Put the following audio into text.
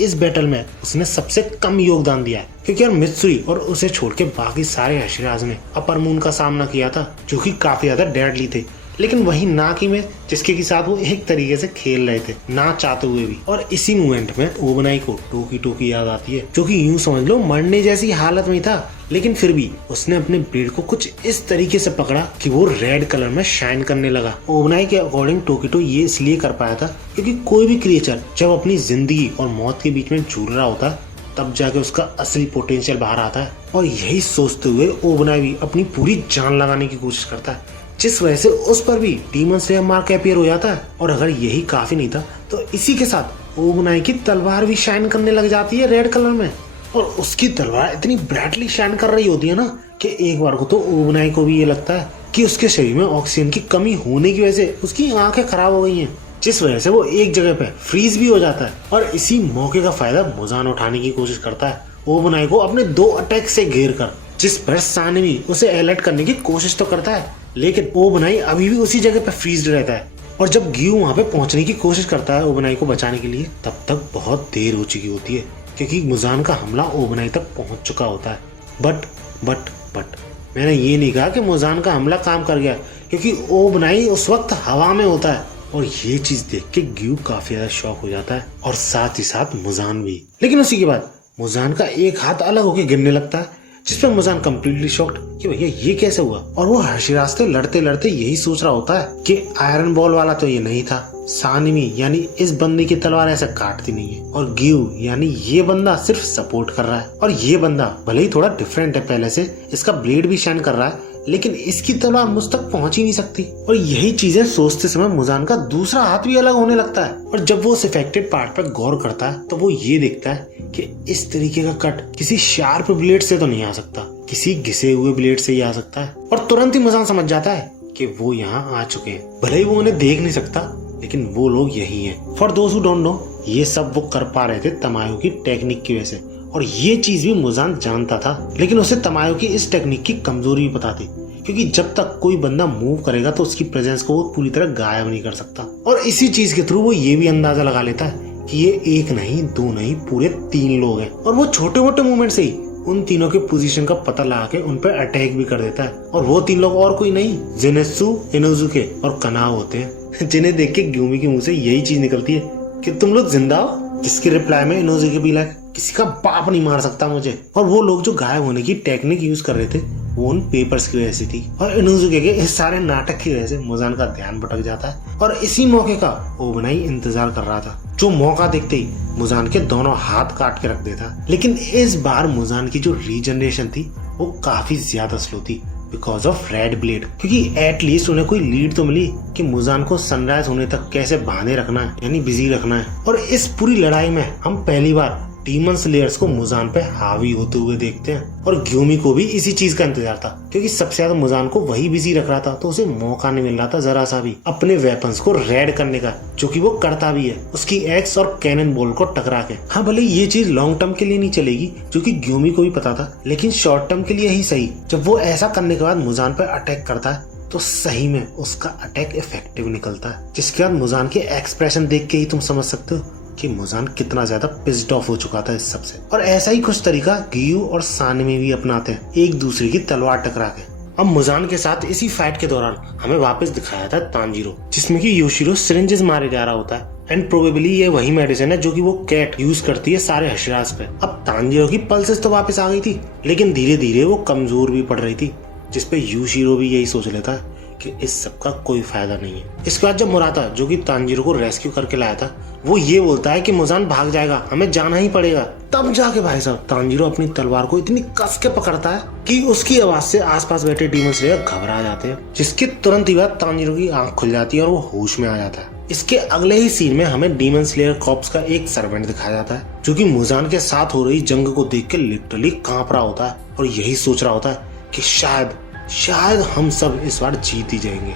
इस बैटल में उसने सबसे कम योगदान दिया है, क्योंकि यार मित्सुई और उसे छोड़ के बाकी सारे हशिराज ने अपर मून का सामना किया था, जो कि काफी ज्यादा डेडली थे। लेकिन वही नाकी में जिसके के साथ वो एक तरीके से खेल रहे थे, ना चाहते हुए भी। और इसी मोमेंट में ओबनाई को टोकी टोकी याद आती है, जो कि यूं समझ लो मरने जैसी हालत में था। लेकिन फिर भी उसने अपने ब्लेड को कुछ इस तरीके से पकड़ा कि वो रेड कलर में शाइन करने लगा। ओबनाई के अकॉर्डिंग टोकीटो ये इसलिए कर पाया था क्योंकि कोई भी क्रिएचर जब अपनी जिंदगी और मौत के बीच में जूझ रहा होता है, तब जाके उसका असली पोटेंशियल बाहर आता है। और यही सोचते हुए ओबनाई भी अपनी पूरी जान लगाने की कोशिश करता है, जिस वजह से उस पर भी डीमन स्लेयर मार्क अपीयर हो जाता है। और अगर यही काफी नहीं था तो इसी के साथ ओबनाई की तलवार भी शाइन करने लग जाती है रेड कलर में। और उसकी तलवार इतनी ब्राइटली शाइन कर रही होती है ना कि एक बार को तो ओबनाई को भी ये लगता है कि उसके शरीर में ऑक्सीजन की कमी होने की वजह से उसकी आंखें खराब हो गई हैं, जिस वजह से वो एक जगह पे फ्रीज भी हो जाता है। और इसी मौके का फायदा मुजान उठाने की कोशिश करता है ओबनाई को अपने 2 अटैक से घेर कर, जिस पर सानवी उसे अलर्ट करने की कोशिश तो करता है, लेकिन ओबनाई अभी भी उसी जगह पे फ्रीज रहता है। और जब गियू वहां पे पहुंचने की कोशिश करता है ओबनाई को बचाने के लिए, तब तक बहुत देर हो चुकी होती है, क्योंकि मुजान का हमला ओबनाई तक पहुंच चुका होता है। बट मैंने ये नहीं कहा कि मुजान का हमला काम कर गया, क्योंकि ओबनाई उस वक्त हवा में होता है। और ये चीज देख के गियू काफी ज्यादा शॉक हो जाता है, और साथ ही साथ मुजान भी। लेकिन उसी के बाद मुजान का एक हाथ अलग होकर गिरने लगता है, जिसपे मुजान कम्प्लीटली शॉक्ड कि भैया ये कैसे हुआ। और वो हशिराज से लड़ते लड़ते यही सोच रहा होता है कि आयरन बॉल वाला तो ये नहीं था, सानवी यानी इस बंदे की तलवार ऐसे काटती नहीं है, और गियू यानी ये बंदा सिर्फ सपोर्ट कर रहा है। और ये बंदा भले ही थोड़ा डिफरेंट है पहले से, इसका ब्लेड भी शाइन कर रहा है, लेकिन इसकी तलवार मुझ तक पहुंच ही नहीं सकती। और यही चीजें सोचते समय मुजान का दूसरा हाथ भी अलग होने लगता है। और जब वो उस इफेक्टेड पार्ट पर गौर करता है तो वो ये देखता है कि इस तरीके का कट किसी शार्प ब्लेड से तो नहीं आ सकता, किसी घिसे हुए ब्लेड से ही आ सकता है। और तुरंत ही मुजान समझ जाता है कि वो यहाँ आ चुके हैं। भले ही वो उन्हें देख नहीं सकता, लेकिन वो लोग यही हैं। For those who don't know, ये सब वो कर पा रहे थे तमायो की टेक्निक की वजह से। और ये चीज भी मुजान जानता था, लेकिन उसे तमायो की इस टेक्निक की कमजोरी भी पता थी, क्योंकि जब तक कोई बंदा मूव करेगा तो उसकी प्रेजेंस को वो पूरी तरह गायब नहीं कर सकता। और इसी चीज के थ्रू वो ये भी अंदाजा लगा लेता है कि ये एक नहीं, 2 नहीं, पूरे 3 लोग हैं। और वो छोटे मोटे मूवमेंट से ही उन तीनों के पोजीशन का पता लगा के उन पर अटैक भी कर देता है। और वो 3 लोग और कोई नहीं, जेनेत्सु, इनोजुके और कनाओ होते हैं, जिन्हें देख के ग्यूमी के मुंह से यही चीज निकलती है कि तुम लोग जिंदा हो। जिसके रिप्लाई में इनोजुके भी लाइक किसी का बाप नहीं मार सकता मुझे। और वो लोग जो गायब होने की टेक्निक यूज कर रहे थे वो उन पेपर्स की वजह से थी। और इनोजुके के इस सारे नाटक की वजह से मुजान का ध्यान भटक जाता है। और इसी मौके का ओबनाई इंतजार कर रहा था, जो मौका देखते ही मुजान के दोनों हाथ काट के रख देता। लेकिन इस बार मुजान की जो रीजनरेशन थी वो काफी ज्यादा स्लो थी, बिकॉज ऑफ रेड ब्लेड। क्योंकि एटलीस्ट उन्हें कोई लीड तो मिली कि मुजान को सनराइज होने तक कैसे बांधे रखना है, यानी बिजी रखना है। और इस पूरी लड़ाई में हम पहली बार डीमन स्लेयर्स को मुजान पे हावी होते हुए देखते हैं। और ग्यूमी को भी इसी चीज का इंतजार था, क्योंकि सबसे ज्यादा मुजान को वही बिजी रख रहा था, तो उसे मौका नहीं मिल रहा था जरा सा भी अपने वेपन्स को रेड करने का, जो कि वो करता भी है उसकी एक्स और कैनन बॉल को टकरा के। हाँ, भले ये चीज लॉन्ग टर्म के लिए नहीं चलेगी, जो कि ग्यूमी को भी पता था, लेकिन शॉर्ट टर्म के लिए ही सही। जब वो ऐसा करने के बाद मुजान पे अटैक करता है तो सही में उसका अटैक इफेक्टिव निकलता है, जिसके बाद मुजान के एक्सप्रेशन देख के ही तुम समझ सकते हो कि मुजान कितना ज्यादा पिस्ड ऑफ हो चुका था इस सबसे। और ऐसा ही कुछ तरीका गियू और सानवी भी अपनाते हैं, एक दूसरे की तलवार टकरा के। अब मुजान के साथ इसी फाइट के दौरान हमें वापस दिखाया था तांजीरो, जिसमें कि योशिरो सिरिंजेस मारे जा रहा होता है। एंड प्रोबेबली ये वही मेडिसिन है जो कि वो कैट यूज करती है सारे हशिराज पे। अब तांजीरो की पल्सेस तो वापस आ गई थी, लेकिन धीरे धीरे वो कमजोर भी पड़ रही थी, जिसपे योशिरो भी यही सोच लेता है कि इस सब का कोई फायदा नहीं है। इसके बाद जब मुराता, जो कि तांजीरो को रेस्क्यू करके लाया था, वो ये बोलता है कि मुजान भाग जाएगा, हमें जाना ही पड़ेगा। तब जाके भाई साहब तांजीरो अपनी तलवार को इतनी कस के पकड़ता है कि उसकी आवाज से आसपास बैठे डीमन स्लेयर घबरा जाते हैं, जिसके तुरंत ही बाद तांजीरो की आंख खुल जाती है और वो होश में आ जाता है। इसके अगले ही सीन में हमें डीमन स्लेयर कॉर्प्स का एक सर्वेंट दिखाया जाता है, जो कि मुजान के साथ हो रही जंग को देख के लिटरली कांप रहा होता है और यही सोच रहा होता है कि शायद हम सब इस बार जीत ही जाएंगे।